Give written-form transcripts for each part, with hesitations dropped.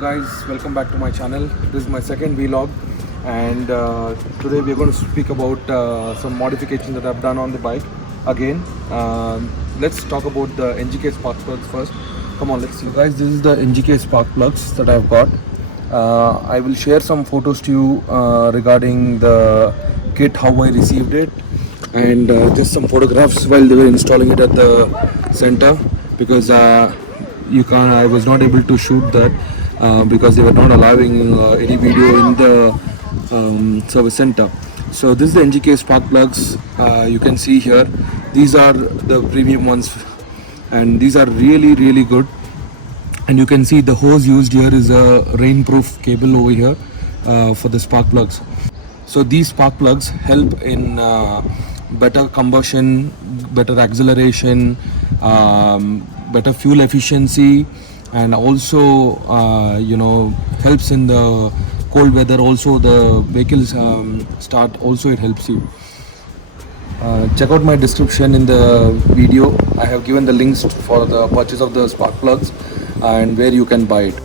guys, welcome back to my channel. This is my second vlog, and today we are going to speak about some modifications that I've done on the bike. Again, let's talk about the NGK spark plugs first. Come on, let's see. Guys, this is the NGK spark plugs that I've got. I will share some photos to you regarding the kit, how I received it, and just some photographs while they were installing it at the center, because I was not able to shoot that because they were not allowing any video in the service center. So this is the NGK spark plugs. You can see here, these are the premium ones, and these are really good. And you can see the hose used here is a rainproof cable over here for the spark plugs. So these spark plugs help in better combustion, better acceleration, better fuel efficiency, and also helps in the cold weather. Also the vehicles start, also it helps you. Check out my description in the video. I have given the links for the purchase of the spark plugs and where you can buy it.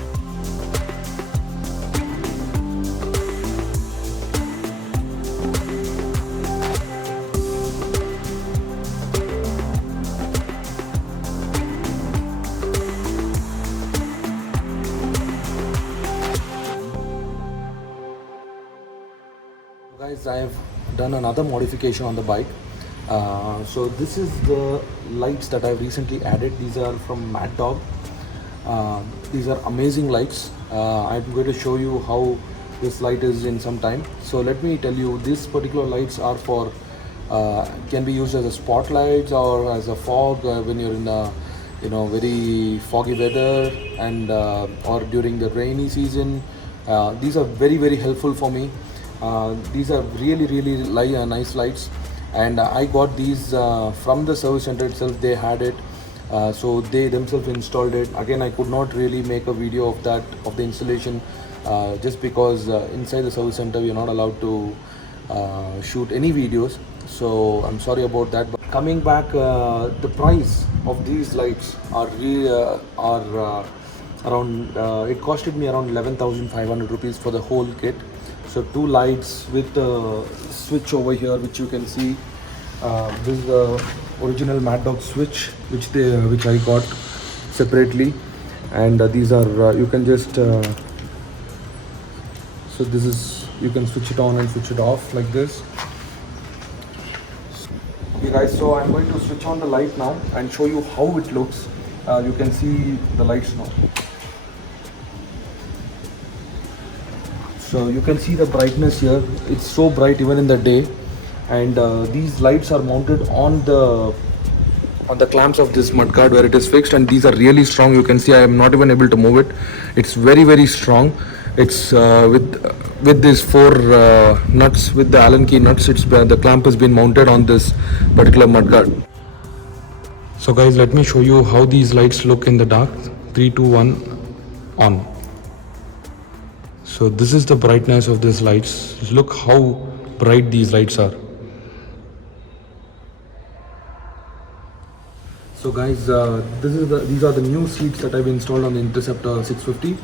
Guys, I have done another modification on the bike. So this is the lights that I've recently added. These are from Mad Dog. These are amazing lights. I'm going to show you how this light is in some time. So let me tell you, these particular lights are for can be used as a spotlights or as a fog when you're in a very foggy weather, and or during the rainy season. These are very helpful for me. These are really nice lights, and I got these from the service center itself. They had it, so they themselves installed it. Again, I could not really make a video of the installation, just because inside the service center we are not allowed to shoot any videos, so I'm sorry about that. But coming back, the price of these lights are around it costed me around 11,500 rupees for the whole kit. So two lights with a switch over here, which you can see. This is the original Mad Dog switch, which I got separately, and these are you can just so this is, you can switch it on and switch it off like this. Okay guys, so I'm going to switch on the light now and show you how it looks. You can see the lights now. So you can see the brightness here. It's so bright even in the day, and these lights are mounted on the clamps of this mudguard where it is fixed, and these are really strong. You can see I am not even able to move it. It's very strong. It's with these four nuts, with the Allen key nuts. The clamp has been mounted on this particular mudguard. So guys, let me show you how these lights look in the dark. 3, 2, 1, on. So this is the brightness of these lights. Look how bright these lights are. So guys, these are the new seats that I've installed on the Interceptor 650.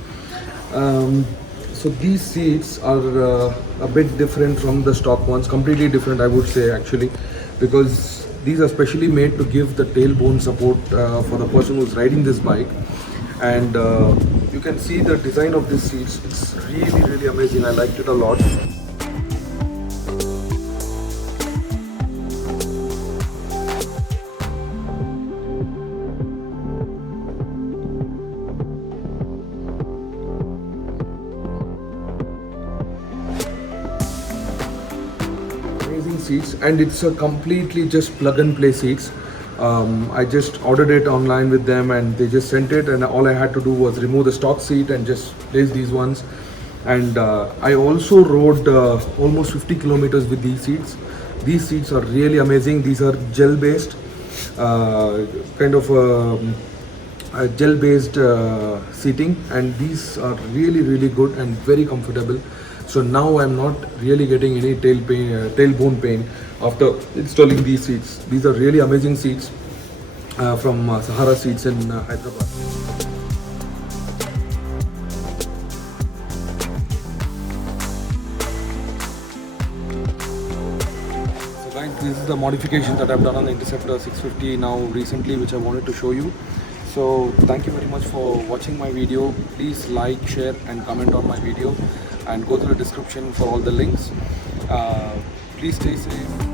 So these seats are a bit different from the stock ones, completely different I would say actually, because these are specially made to give the tailbone support for the person who's riding this bike. And you can see the design of these seats. It's really amazing. I liked it a lot. Amazing seats, and it's a completely just plug and play seats. I just ordered it online with them, and they just sent it, and all I had to do was remove the stock seat and just place these ones. And I also rode almost 50 kilometers with these seats. These seats are really amazing. These are gel based, kind of gel based seating, and these are really good and very comfortable. So now I'm not really getting any tailbone pain after installing these seats. These are really amazing seats from Sahara Seats in Hyderabad. this is the modification that I've done on the Interceptor 650 now recently, which I wanted to show you. So thank you very much for watching my video. Please like, share and comment on my video, and go to the description for all the links. Please stay safe.